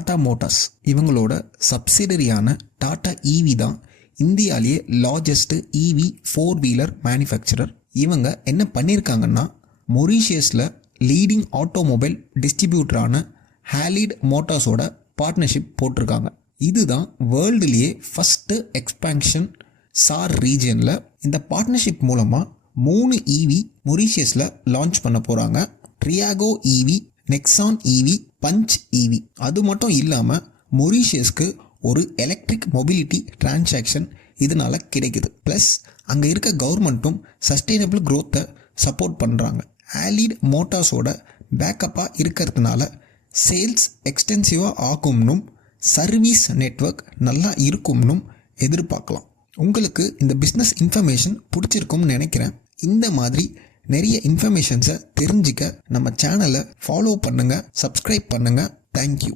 Tata Motors இவங்களோட சப்சிடரியான Tata EV தான் இந்தியாவிலேயே லார்ஜஸ்ட் ஈவி 4-வீலர் மேனுஃபேக்சரர். இவங்க என்ன பண்ணியிருக்காங்கன்னா, மொரீஷியஸில் லீடிங் ஆட்டோமொபைல் டிஸ்ட்ரிபியூட்டரான ஹாலிட் மோட்டார்ஸோட பார்ட்னர்ஷிப் போட்டிருக்காங்க. இதுதான் வேர்ல்டுலேயே ஃபஸ்ட்டு எக்ஸ்பேன்ஷன் சார் ரீஜனில். இந்த பார்ட்னர்ஷிப் மூலமாக 3 ஈவி மொரீஷியஸில் லான்ச் பண்ண போகிறாங்க. Tiago EV, Nexon EV, Punch EV. அது மட்டும் இல்லாமல் மொரீஷியஸ்க்கு ஒரு எலக்ட்ரிக் மொபிலிட்டி டிரான்சாக்ஷன் இதனால் கிடைக்குது. ப்ளஸ் அங்கே இருக்க கவர்மெண்ட்டும் சஸ்டெயினபிள் க்ரோத்தை சப்போர்ட் பண்ணுறாங்க. ஹாலிட் மோட்டார்ஸோட பேக்கப்பாக இருக்கிறதுனால சேல்ஸ் எக்ஸ்டென்சிவாக ஆகும்னும் சர்வீஸ் நெட்வொர்க் நல்லா இருக்கும்னும் எதிர்பார்க்கலாம். உங்களுக்கு இந்த பிஸ்னஸ் இன்ஃபர்மேஷன் பிடிச்சிருக்கும்னு நினைக்கிறேன். இந்த மாதிரி நிறைய இன்ஃபர்மேஷன்ஸை தெரிஞ்சிக்க நம்ம சேனலை ஃபாலோ பண்ணுங்கள், சப்ஸ்கிரைப் பண்ணுங்கள். தேங்க்யூ.